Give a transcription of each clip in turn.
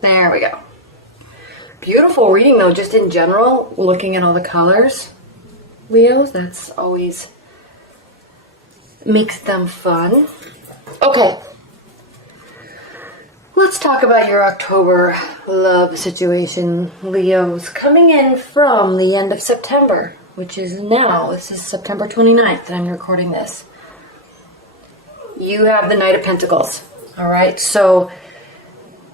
There we go. Beautiful reading though, just in general, looking at all the colors, Leos, that's always makes them fun. Okay, let's talk about your October love situation, Leos, coming in from the end of September, which is now. This is September 29th that I'm recording this. You have the Knight of Pentacles, all right? So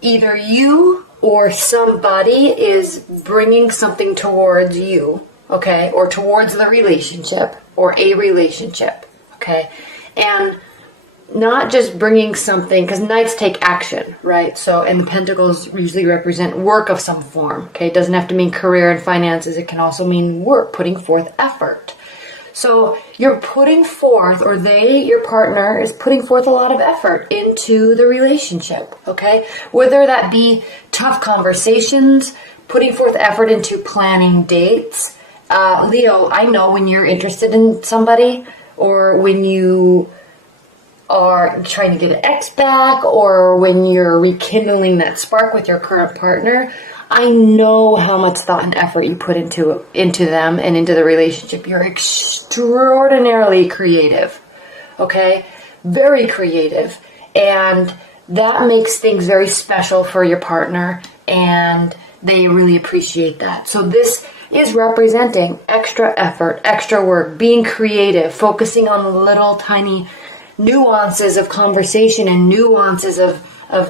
either you or somebody is bringing something towards you, okay, or towards the relationship or a relationship, okay, and not just bringing something, because Knights take action, right? So, and the Pentacles usually represent work of some form, okay? It doesn't have to mean career and finances. It can also mean work, putting forth effort. So you're putting forth, or your partner is putting forth a lot of effort into the relationship, okay? Whether that be tough conversations, putting forth effort into planning dates. Leo, I know when you're interested in somebody, or when you are trying to get an ex back, or when you're rekindling that spark with your current partner, I know how much thought and effort you put into them and into the relationship. You're extraordinarily creative, okay? Very creative. And that makes things very special for your partner, and they really appreciate that. So this is representing extra effort, extra work, being creative, focusing on little tiny nuances of conversation and nuances of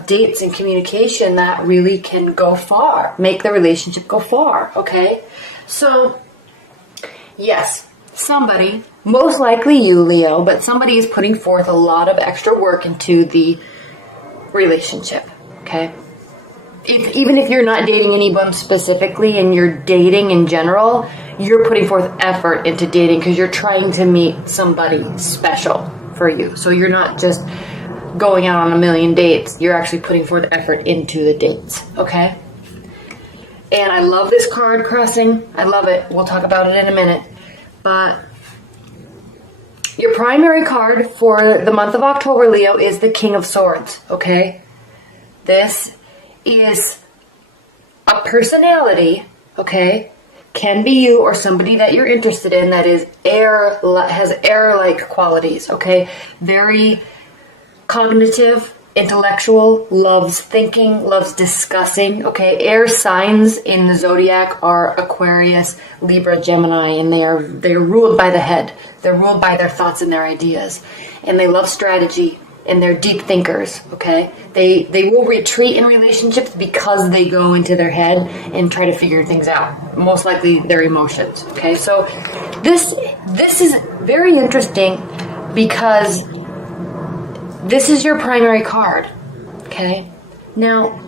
dates and communication that really can go far, make the relationship go far, okay? So, yes, somebody, most likely you, Leo, but somebody is putting forth a lot of extra work into the relationship, okay? Even if you're not dating anyone specifically and you're dating in general, you're putting forth effort into dating because you're trying to meet somebody special for you. So you're not just going out on a million dates. You're actually putting forth effort into the dates, okay? And I love this card crossing. I love it. We'll talk about it in a minute. But your primary card for the month of October, Leo, is the King of Swords, okay? This is a personality, okay? Can be you or somebody that you're interested in that is has air-like qualities, okay? Very cognitive, intellectual, loves thinking, loves discussing, okay? Air signs in the zodiac are Aquarius, Libra, Gemini, and they're ruled by the head. They're ruled by their thoughts and their ideas. And they love strategy, and they're deep thinkers, okay? They will retreat in relationships because they go into their head and try to figure things out. Most likely their emotions, okay? So this is very interesting because this is your primary card, okay? Now,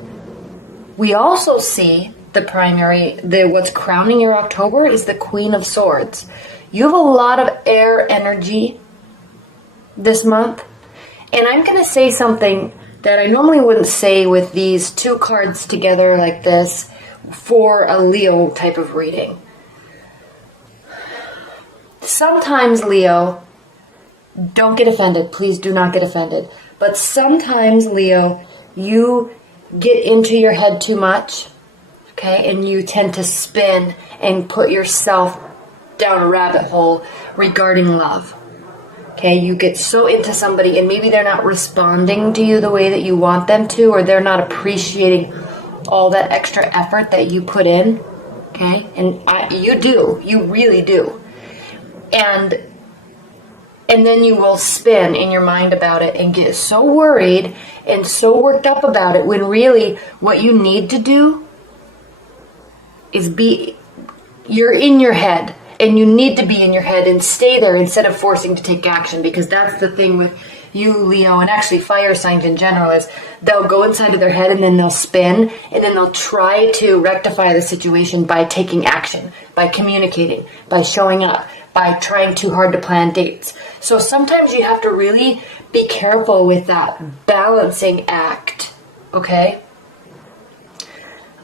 we also see what's crowning your October is the Queen of Swords. You have a lot of air energy this month. And I'm going to say something that I normally wouldn't say with these two cards together like this for a Leo type of reading. Sometimes, Leo, don't get offended. Please do not get offended. But sometimes, Leo, you get into your head too much, okay? And you tend to spin and put yourself down a rabbit hole regarding love. Okay, you get so into somebody and maybe they're not responding to you the way that you want them to, or they're not appreciating all that extra effort that you put in. Okay, and you really do. And then you will spin in your mind about it and get so worried and so worked up about it when really what you need to do is you're in your head. And you need to be in your head and stay there instead of forcing to take action, because that's the thing with you, Leo, and actually fire signs in general, is they'll go inside of their head and then they'll spin and then they'll try to rectify the situation by taking action, by communicating, by showing up, by trying too hard to plan dates. So sometimes you have to really be careful with that balancing act, okay?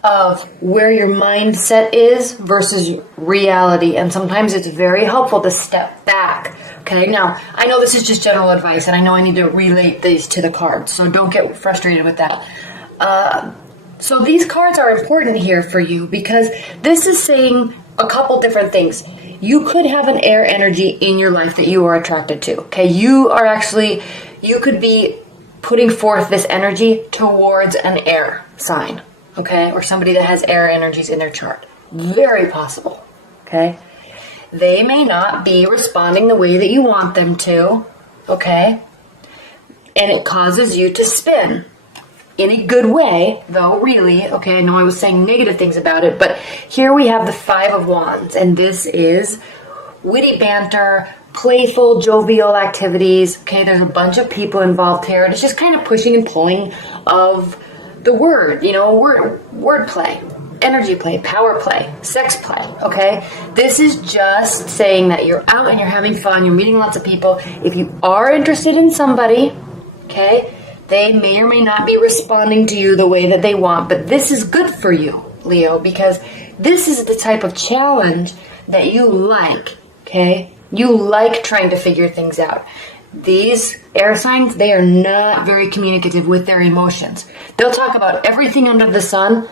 Of where your mindset is versus reality. And sometimes it's very helpful to step back. Okay, now, I know this is just general advice, and I know I need to relate these to the cards, so don't get frustrated with that. So these cards are important here for you because this is saying a couple different things. You could have an air energy in your life that you are attracted to. Okay, you could be putting forth this energy towards an air sign. Okay, or somebody that has air energies in their chart. Very possible. Okay, they may not be responding the way that you want them to. Okay, and it causes you to spin. In a good way, though, really. Okay, I know I was saying negative things about it, but here we have the Five of Wands, and this is witty banter, playful, jovial activities. Okay, there's a bunch of people involved here, and it's just kind of pushing and pulling of the word, word play, energy play, power play, sex play. Okay, this is just saying that you're out and you're having fun, you're meeting lots of people. If you are interested in somebody, okay, they may or may not be responding to you the way that they want, but this is good for you, Leo, because this is the type of challenge that you like, okay? You like trying to figure things out. These air signs, they are not very communicative with their emotions. They'll talk about everything under the sun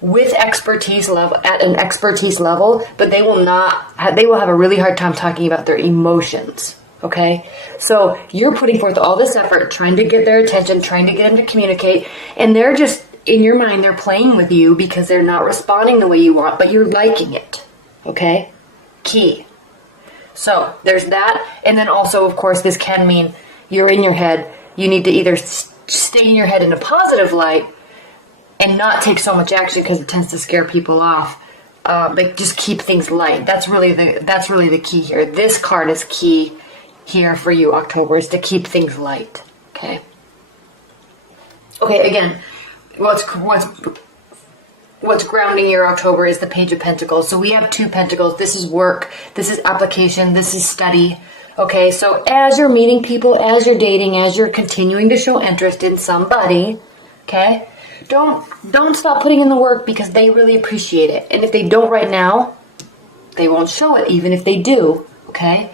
with expertise level, at an expertise level, but they will have a really hard time talking about their emotions. Okay, so you're putting forth all this effort, trying to get their attention, trying to get them to communicate, and they're just, in your mind, they're playing with you because they're not responding the way you want, but you're liking it. Okay, key. So there's that, and then also, of course, this can mean you're in your head. You need to either stay in your head in a positive light and not take so much action because it tends to scare people off. But just keep things light. That's really the key here. This card is key here for you, October, is to keep things light. Okay, again, what's grounding your October is the Page of Pentacles. So we have two Pentacles. This is work, this is application, this is study. Okay, so as you're meeting people, as you're dating, as you're continuing to show interest in somebody, okay, don't stop putting in the work because they really appreciate it. And if they don't right now, they won't show it, even if they do. Okay,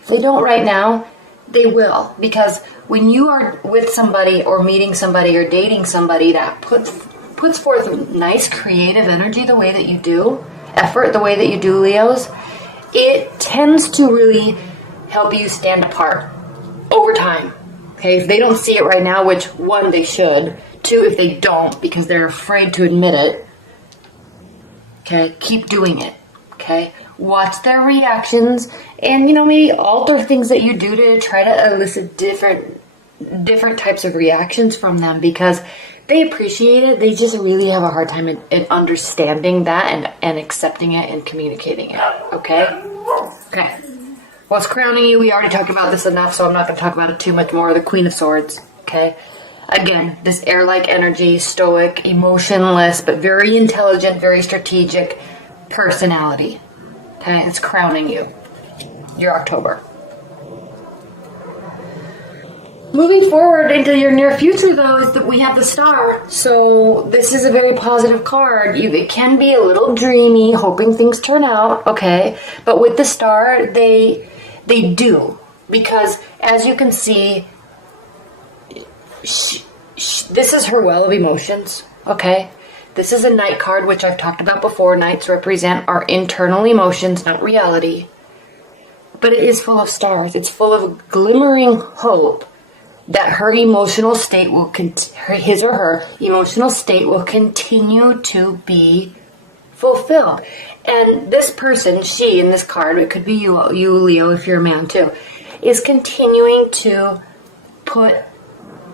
if they don't right now, they will, because when you are with somebody or meeting somebody or dating somebody that puts forth nice creative energy the way that you do, effort the way that you do, Leos, it tends to really help you stand apart over time. Okay, if they don't see it right now, which one, they should. Two, if they don't, because they're afraid to admit it, okay, keep doing it. Okay, watch their reactions and, maybe alter things that you do to try to elicit different types of reactions from them, because they appreciate it. They just really have a hard time in understanding that and accepting it and communicating it. Okay. What's crowning you? We already talked about this enough, so I'm not going to talk about it too much more. The Queen of Swords. Okay. Again, this air-like energy, stoic, emotionless, but very intelligent, very strategic personality. Okay, it's crowning you. Your October. Moving forward into your near future, though, is that we have the Star. So this is a very positive card. It can be a little dreamy, hoping things turn out, okay? But with the Star, they do. Because, as you can see, this is her well of emotions, okay? This is a Knight card, which I've talked about before. Knights represent our internal emotions, not reality. But it is full of stars. It's full of glimmering hope that her emotional state will, his or her emotional state will continue to be fulfilled. And this person, she in this card, it could be you Leo, if you're a man too, is continuing to put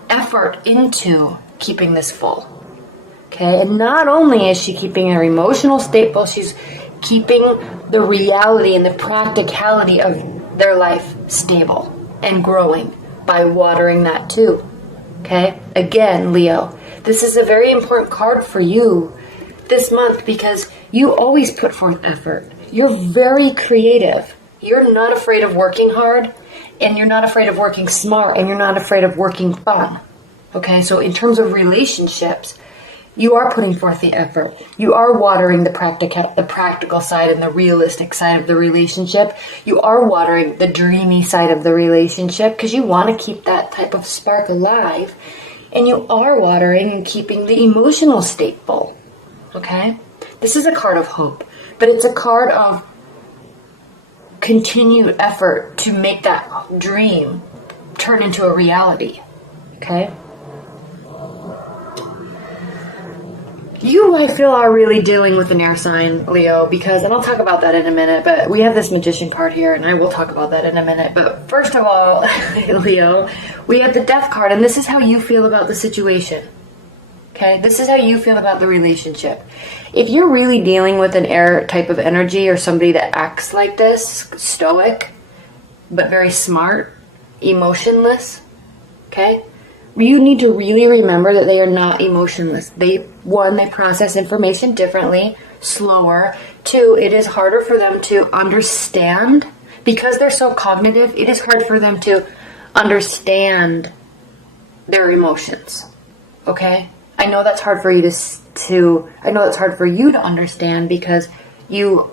effort into keeping this full. Okay, and not only is she keeping her emotional state full, she's keeping the reality and the practicality of their life stable and growing by watering that too. Okay, again, Leo, this is a very important card for you this month because you always put forth effort. You're very creative. You're not afraid of working hard, and you're not afraid of working smart, and you're not afraid of working fun. Okay, so in terms of relationships, you are putting forth the effort. You are watering the practical side and the realistic side of the relationship. You are watering the dreamy side of the relationship because you want to keep that type of spark alive And you are watering and keeping the emotional state full. Okay? This is a card of hope, but it's a card of continued effort to make that dream turn into a reality. Okay? You, I feel, are really dealing with an air sign, Leo, because, and I'll talk about that in a minute, but we have this Magician card here, and I will talk about that in a minute. But first of all, Leo, we have the Death card, and this is how you feel about the situation. Okay? This is how you feel about the relationship. If you're really dealing with an air type of energy or somebody that acts like this, stoic, but very smart, emotionless, okay? You need to really remember that they are not emotionless. They process information differently, slower. 2, it is harder for them to understand. Because they're so cognitive, it is hard for them to understand their emotions. Okay? I know that's hard for you I know it's hard for you to understand because you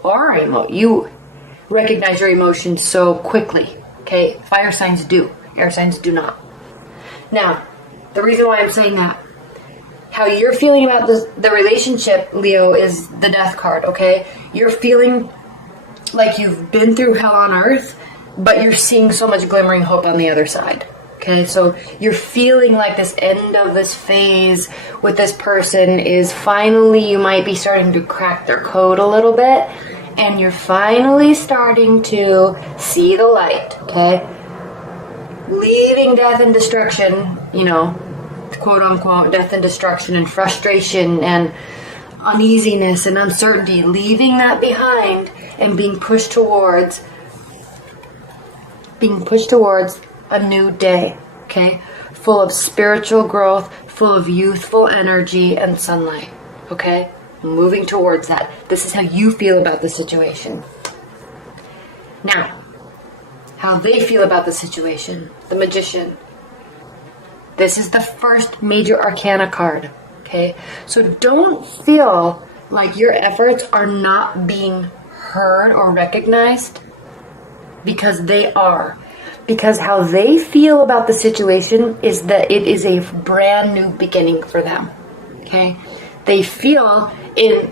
recognize your emotions so quickly. Okay? Fire signs do. Air signs do not. Now, the reason why I'm saying that, how you're feeling about the relationship, Leo, is the Death card, okay? You're feeling like you've been through hell on earth, but you're seeing so much glimmering hope on the other side, okay? So you're feeling like this end of this phase with this person is finally, you might be starting to crack their code a little bit, and you're finally starting to see the light, okay? Leaving death and destruction, quote unquote, death and destruction and frustration and uneasiness and uncertainty, leaving that behind and being pushed towards a new day, okay? Full of spiritual growth, full of youthful energy and sunlight, okay? Moving towards that. This is how you feel about the situation. Now, how they feel about the situation, the Magician. This is the first major arcana card, okay? So don't feel like your efforts are not being heard or recognized, because they are. Because how they feel about the situation is that it is a brand new beginning for them, okay? They feel in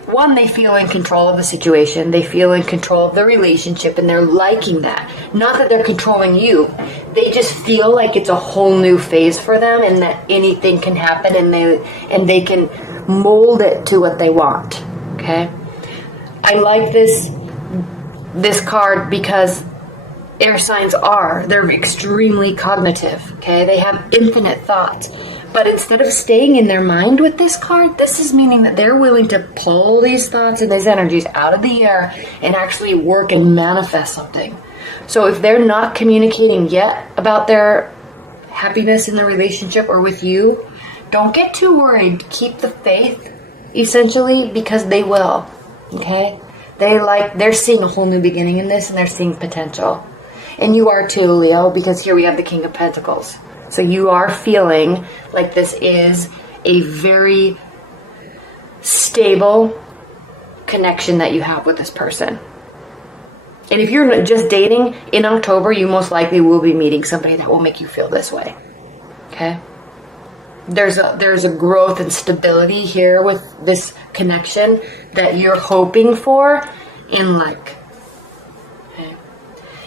control of the situation. They feel in control of the relationship, and they're liking that. Not that they're controlling you. They just feel like it's a whole new phase for them, and that anything can happen, and they can mold it to what they want. Okay? I like this card because air signs they're extremely cognitive. Okay? They have infinite thoughts. But instead of staying in their mind with this card, this is meaning that they're willing to pull these thoughts and these energies out of the air and actually work and manifest something. So if they're not communicating yet about their happiness in the relationship or with you, don't get too worried. Keep the faith, essentially, because they will. Okay? They're seeing a whole new beginning in this, and they're seeing potential. And you are too, Leo, because here we have the King of Pentacles. So you are feeling like this is a very stable connection that you have with this person. And if you're just dating, in October, you most likely will be meeting somebody that will make you feel this way. Okay? There's a growth and stability here with this connection that you're hoping for in like.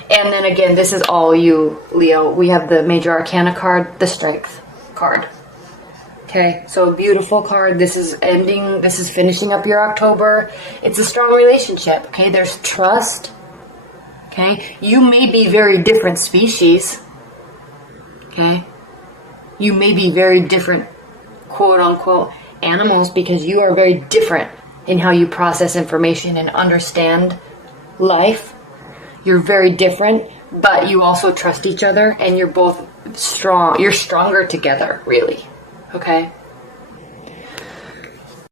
And then again, this is all you, Leo. We have the Major Arcana card, the Strength card. Okay, so a beautiful card. This is finishing up your October. It's a strong relationship, okay? There's trust, okay? You may be very different species, okay? You may be very different, quote-unquote, animals, because you are very different in how you process information and understand life. You're very different, but you also trust each other, and you're both strong. You're stronger together, really. Okay?